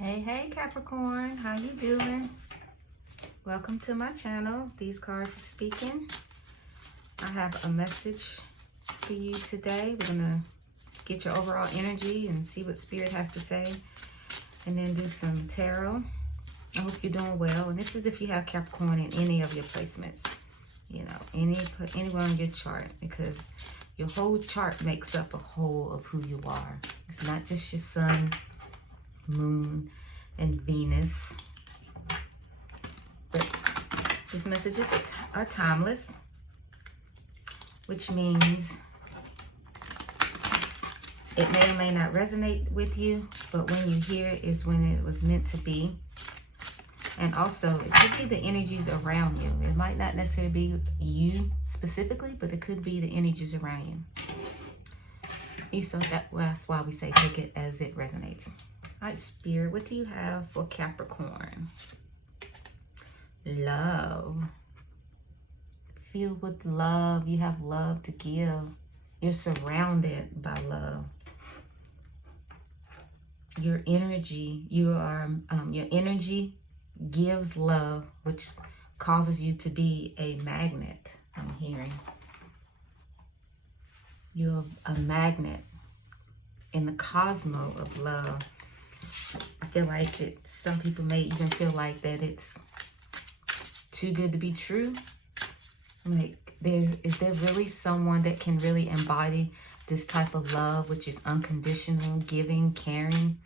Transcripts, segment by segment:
Hey Capricorn, how you doing? Welcome to my channel. These cards are speaking. I have a message for you today. We're gonna get your overall energy and see what Spirit has to say, and then do some tarot. I hope you're doing well. And this is if you have Capricorn in any of your placements, you know, anywhere on your chart, because your whole chart makes up a whole of who you are. It's not just your sun, moon, and Venus. But these messages are timeless, which means it may or may not resonate with you, but when you hear it is when it was meant to be. And also, it could be the energies around you. It might not necessarily be you specifically, but it could be the energies around you. So that's why we say take it as it resonates. All right, Spirit, what do you have for Capricorn? Love. Filled with love. You have love to give. You're surrounded by love. Your energy, your energy gives love, which causes you to be a magnet. I'm hearing you're a magnet in the cosmos of love. I feel like that some people may even feel like that it's too good to be true. Like, is there really someone that can really embody this type of love, which is unconditional, giving, caring?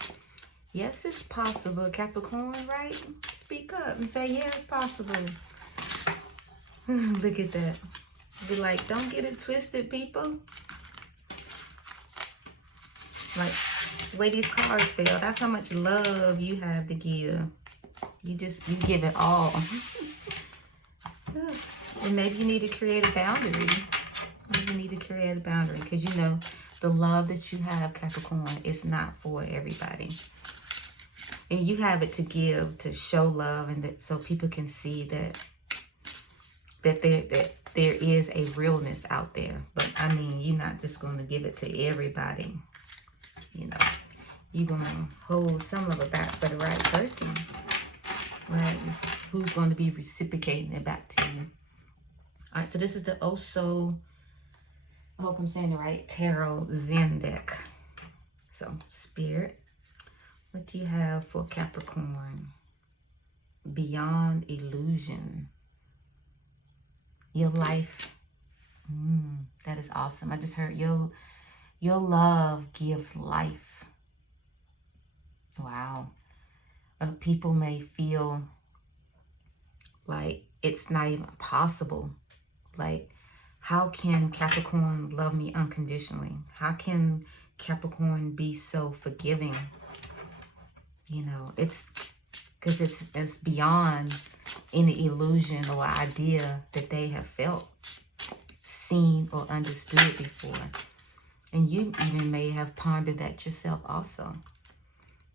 Yes, it's possible, Capricorn, right? Speak up and say, yeah, it's possible. Look at that. Be like, don't get it twisted, people. Like, the way these cards feel, that's how much love you have to give. You give it all. And maybe you need to create a boundary. Maybe you need to create a boundary, because you know the love that you have, Capricorn, is not for everybody. And you have it to give, to show love, and that so people can see that there is a realness out there. But I mean, you're not just going to give it to everybody. You know, you're going to hold some of it back for the right person. Right? It's who's going to be reciprocating it back to you. All right, so this is the Oso, I hope I'm saying the right, Tarot Zen deck. So, Spirit, what do you have for Capricorn? Beyond illusion. Your life. That is awesome. I just heard your love gives life. Wow. People may feel like it's not even possible. Like, how can Capricorn love me unconditionally? How can Capricorn be so forgiving? You know, it's because it's beyond any illusion or idea that they have felt, seen, or understood before. And you even may have pondered that yourself also.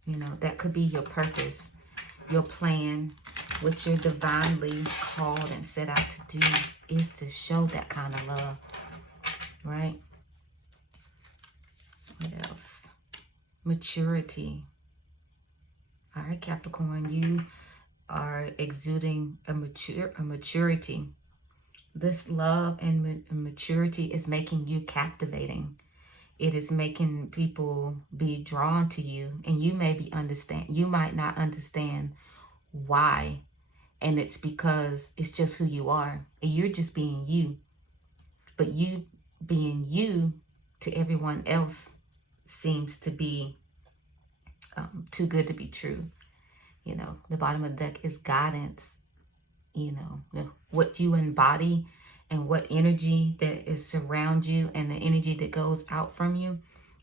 You know, that could be your purpose, your plan, what you're divinely called and set out to do is to show that kind of love, right? What else? Maturity. All right, Capricorn, you are exuding a maturity. This love and maturity is making you captivating. It is making people be drawn to you, and you might not understand why. And it's because it's just who you are, and you're just being you. But you being you to everyone else seems to be too good to be true. You know, the bottom of the deck is guidance. You know, what you embody and what energy that is surround you and the energy that goes out from you,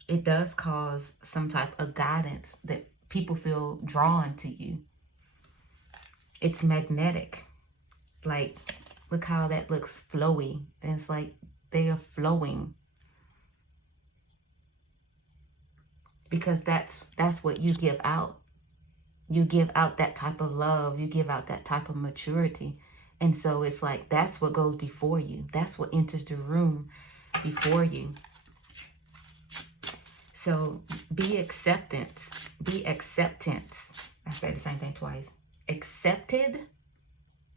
it does cause some type of guidance that people feel drawn to you. It's magnetic. Like, look how that looks flowy. And it's like they are flowing. Because that's what you give out. You give out that type of love. You give out that type of maturity. And so it's like that's what goes before you. That's what enters the room before you. So be acceptance. Be acceptance. I say the same thing twice. Accepted.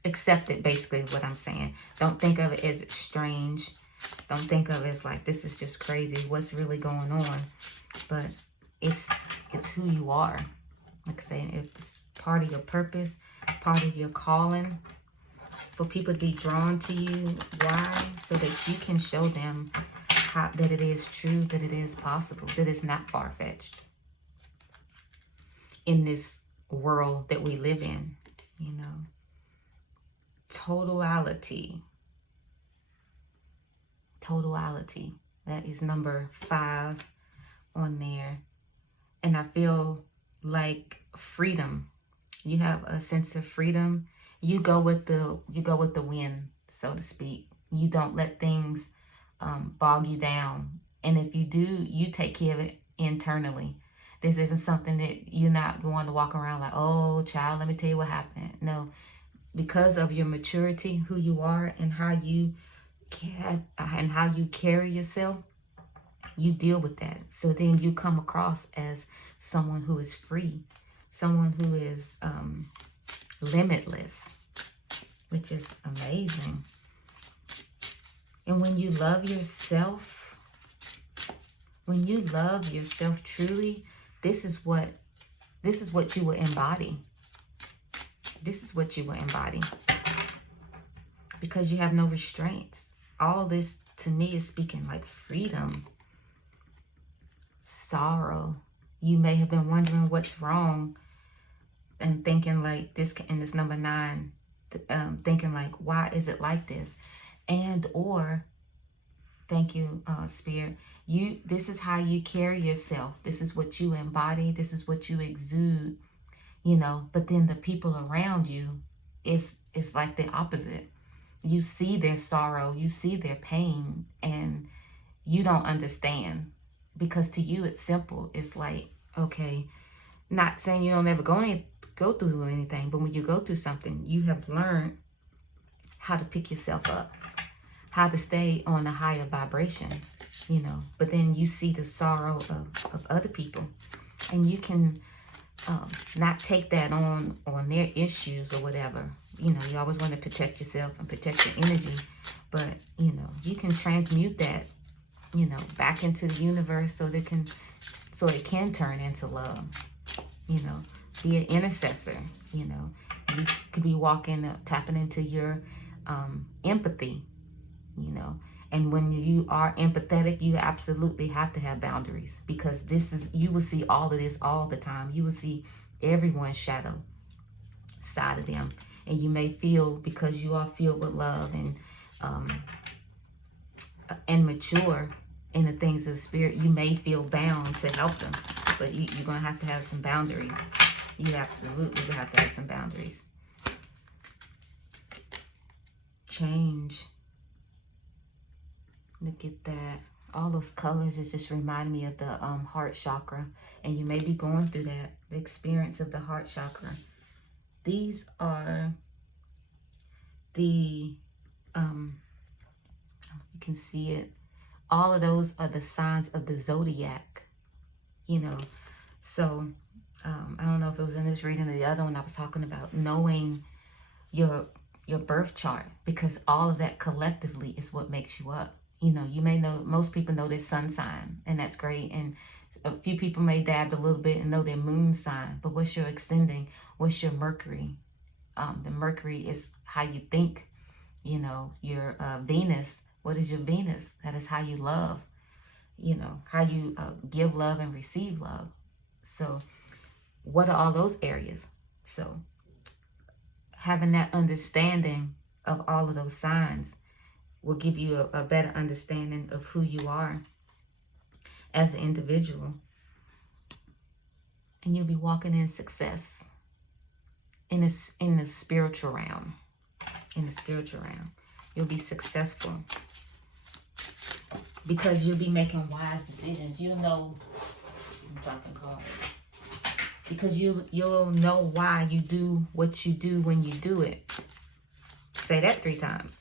Accepted, basically what I'm saying. Don't think of it as strange. Don't think of it as like, this is just crazy. What's really going on? But it's who you are. Like I say, it's part of your purpose, part of your calling. For people to be drawn to you. Why? So that you can show them that it is true, that it is possible, that it's not far-fetched in this world that we live in, you know. Totality. Totality. That is number 5 on there. And I feel like freedom. You have a sense of freedom. You go with the wind, so to speak. You don't let things bog you down. And if you do, you take care of it internally. This isn't something that you're not going to walk around like, oh, child, let me tell you what happened. No, because of your maturity, who you are, and how you carry yourself, you deal with that. So then you come across as someone who is free, someone who is limitless, which is amazing. And when you love yourself, truly, this is what you will embody. This is what you will embody. Because you have no restraints. All this to me is speaking like freedom. Sorrow. You may have been wondering what's wrong and thinking like this, in this number 9, thinking like, why is it like this? And or, thank you, Spirit, this is how you carry yourself. This is what you embody. This is what you exude, you know. But then the people around you, it's like the opposite. You see their sorrow, you see their pain, and you don't understand. Because to you, it's simple. It's like, okay, not saying you don't ever go through anything, but when you go through something, you have learned how to pick yourself up, how to stay on a higher vibration, you know. But then you see the sorrow of other people, and you can not take that on their issues or whatever. You know, you always want to protect yourself and protect your energy, but you know, you can transmute that, you know, back into the universe so it can turn into love. You know, be an intercessor. You know, you could be tapping into your empathy. You know, and when you are empathetic, you absolutely have to have boundaries, because you will see all of this all the time. You will see everyone's shadow side of them, and you may feel, because you are filled with love and mature in the things of the spirit, you may feel bound to help them, but you're gonna have to have some boundaries. You absolutely will have to have some boundaries. Change. Look at that. All those colors is just reminding me of the heart chakra. And you may be going through that, the experience of the heart chakra. These are the, you can see it. All of those are the signs of the zodiac, you know. So, I don't know if it was in this reading or the other one I was talking about knowing your birth chart, because all of that collectively is what makes you up. You know, you may know, most people know their sun sign, and that's great. And a few people may dab a little bit and know their moon sign, but what's your ascending? What's your Mercury? The Mercury is how you think, you know. Your Venus, what is your Venus? That is how you love, you know, how you give love and receive love. So what are all those areas? So having that understanding of all of those signs will give you a better understanding of who you are as an individual. And you'll be walking in success in the spiritual realm. In the spiritual realm, you'll be successful because you'll be making wise decisions. You'll know, I'm dropping cards. Because you'll know why you do what you do when you do it. Say that 3 times.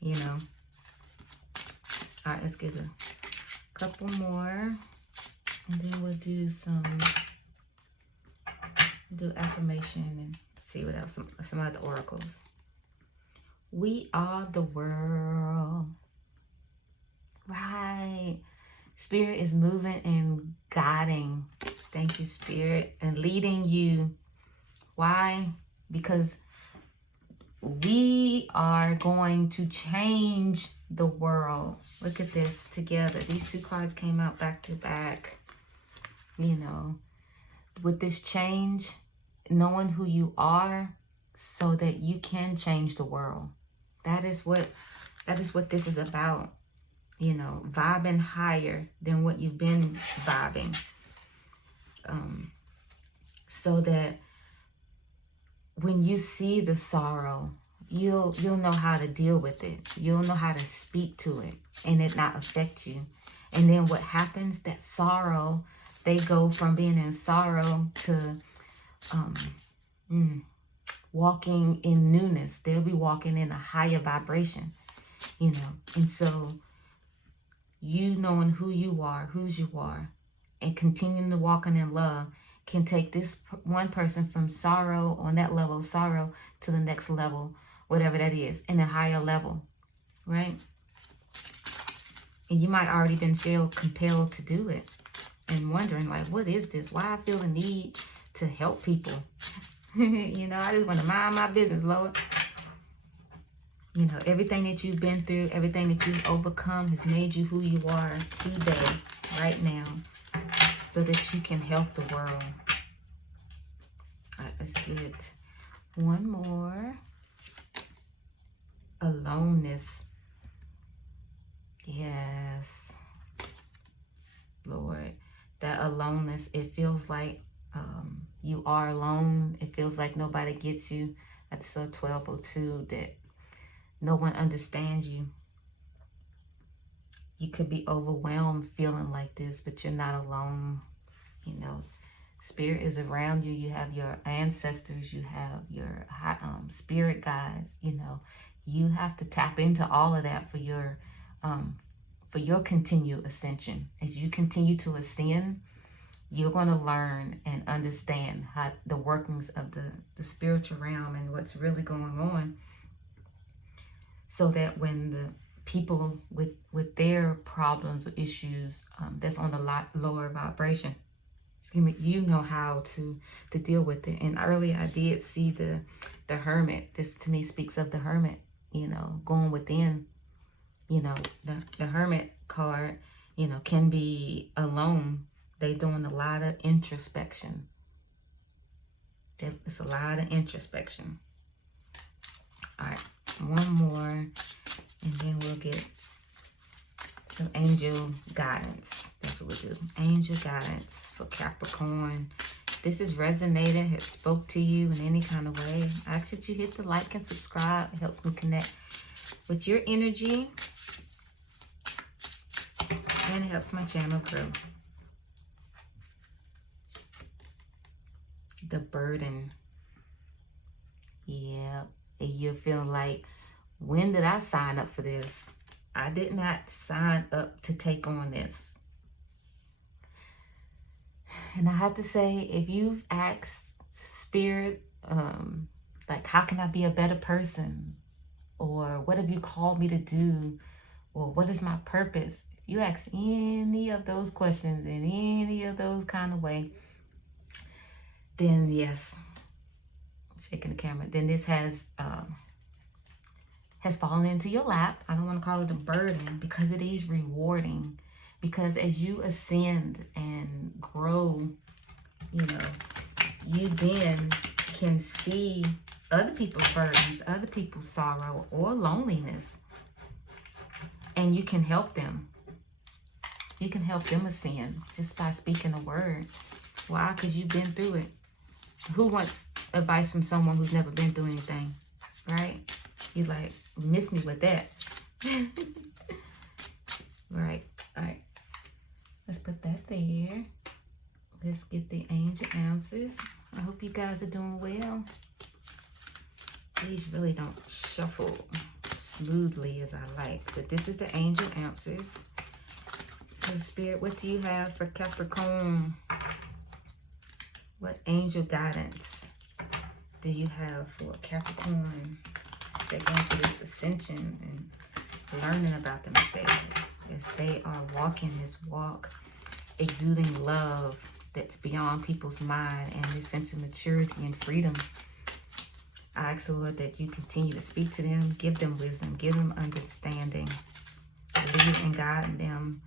You know. All right, let's get a couple more. And then we'll do affirmation and see what else, some other oracles. We are the world. Right. Spirit is moving and guiding. Thank you, Spirit. And leading you. Why? Because we are going to change the world. Look at this together. These two cards came out back to back. You know, with this change, knowing who you are so that you can change the world. That is what this is about. You know, vibing higher than what you've been vibing. So that when you see the sorrow, you'll know how to deal with it. You'll know how to speak to it and it not affect you. And then what happens, that sorrow, they go from being in sorrow to walking in newness. They'll be walking in a higher vibration, you know. And so you knowing who you are, whose you are, and continuing to walking in love can take this one person from sorrow, on that level of sorrow, to the next level, whatever that is, in a higher level, right? And you might already feel compelled to do it and wondering, like, what is this? Why I feel the need to help people? You know, I just want to mind my business, Lord. You know, everything that you've been through, everything that you've overcome has made you who you are today, right now, so that you can help the world. All right, let's get one more. Aloneness. Yes, Lord. That aloneness, it feels like you are alone. It feels like nobody gets you. I saw 1202, that no one understands you. You could be overwhelmed feeling like this, but you're not alone. You know, Spirit is around you. You have your ancestors. You have your spirit guides. You know, you have to tap into all of that for your continued ascension. As you continue to ascend, you're going to learn and understand how the workings of the spiritual realm and what's really going on, so that when the people with their problems or issues that's on a lot lower vibration, you know how to deal with it. And earlier I did see the hermit. This to me speaks of the hermit, you know, going within. You know, the hermit card, you know, can be alone. They doing a lot of introspection. It's a lot of introspection. All right, one more, and then we'll get some angel guidance. That's what we'll do. Angel guidance for Capricorn. This is resonated, it spoke to you in any kind of way. I ask that you hit the like and subscribe. It helps me connect with your energy, and it helps my channel grow. The burden. Yeah, and you're feeling like, when did I sign up for this? I did not sign up to take on this. And I have to say, if you've asked Spirit, like, how can I be a better person? Or what have you called me to do? Or what is my purpose? If you ask any of those questions in any of those kind of way, then yes, I'm shaking the camera, then this has fallen into your lap. I don't want to call it a burden, because it is rewarding. Because as you ascend and grow, you know, you then can see other people's burdens, other people's sorrow or loneliness, and you can help them. You can help them ascend just by speaking a word. Why? Because you've been through it. Who wants advice from someone who's never been through anything, right? You like, miss me with that. Right. All right. Let's put that there. Let's get the angel answers. I hope you guys are doing well. These really don't shuffle smoothly as I like, but this is the angel answers. So So Spirit, what do you have for Capricorn? What angel guidance do you have for Capricorn? They're going through this ascension and learning about themselves as they are walking this walk, exuding love that's beyond people's mind and this sense of maturity and freedom. I ask the Lord that you continue to speak to them, give them wisdom, give them understanding, lead and guide them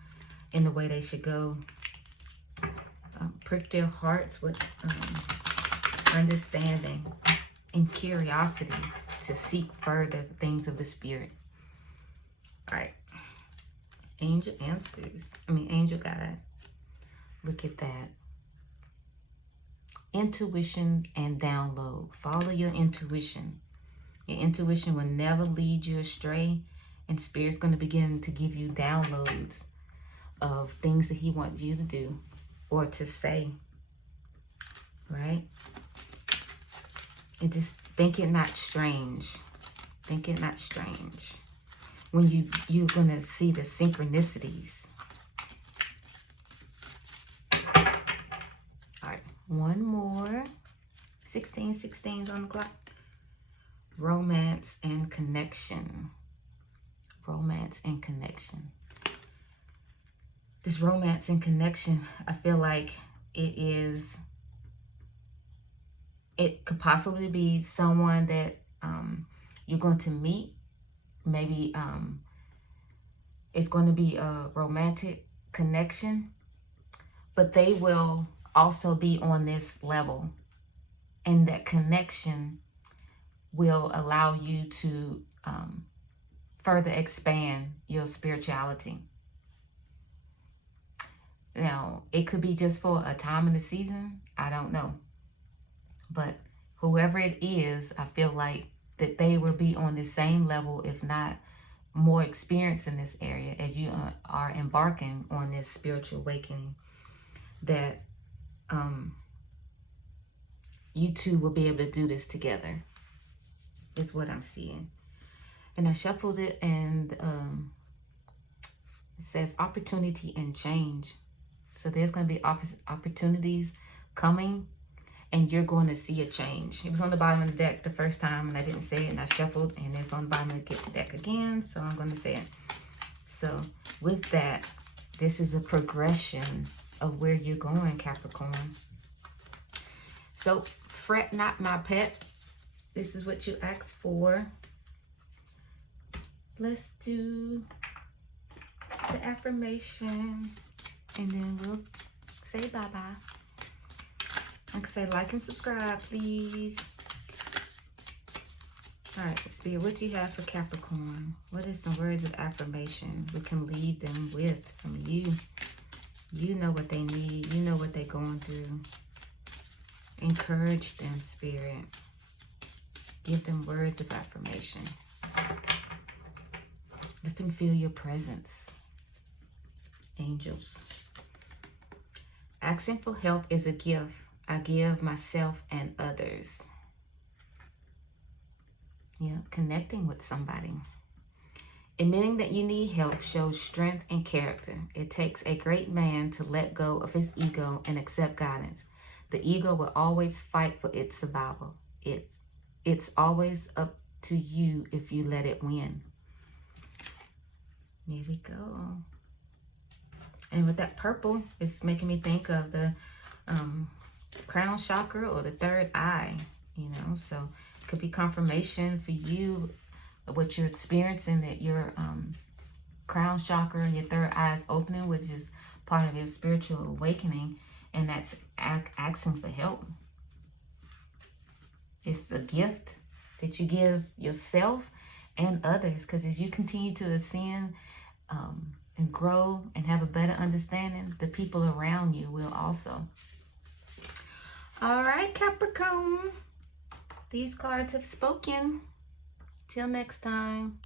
in the way they should go. Prick their hearts with understanding and curiosity to seek further the things of the Spirit. All right. Angel answers. Angel guide. Look at that. Intuition and download. Follow your intuition. Your intuition will never lead you astray, and Spirit's going to begin to give you downloads of things that he wants you to do or to say, right? And just think it not strange. Think it not strange. When you're going to see the synchronicities. All right, one more. 16's on the clock. Romance and connection. Romance and connection. This romance and connection, I feel like it could possibly be someone that you're going to meet. Maybe it's going to be a romantic connection, but they will also be on this level, and that connection will allow you to further expand your spirituality. Now, it could be just for a time in the season. I don't know. But whoever it is, I feel like that they will be on the same level, if not more experienced in this area as you are embarking on this spiritual awakening. That you two will be able to do this together, is what I'm seeing. And I shuffled it, and it says opportunity and change. So there's going to be opportunities coming, and you're going to see a change. It was on the bottom of the deck the first time, and I didn't say it, and I shuffled, and it's on the bottom of the deck again, so I'm going to say it. So with that, this is a progression of where you're going, Capricorn. So fret not, my pet. This is what you asked for. Let's do the affirmation, and then we'll say bye-bye. Like I say, like and subscribe, please. All right, Spirit, what do you have for Capricorn? What is some words of affirmation we can leave them with from you? You know what they need. You know what they're going through. Encourage them, Spirit. Give them words of affirmation. Let them feel your presence. Angels. Asking for help is a gift I give myself and others. Yeah, connecting with somebody. Admitting that you need help shows strength and character. It takes a great man to let go of his ego and accept guidance. The ego will always fight for its survival. It's always up to you if you let it win. Here we go. And with that purple, it's making me think of the crown chakra or the third eye, you know. So it could be confirmation for you of what you're experiencing, that your crown chakra and your third eye is opening, which is part of your spiritual awakening, and that's asking for help. It's a gift that you give yourself and others, because as you continue to ascend and grow and have a better understanding, the people around you will also. All right, Capricorn. These cards have spoken. Till next time.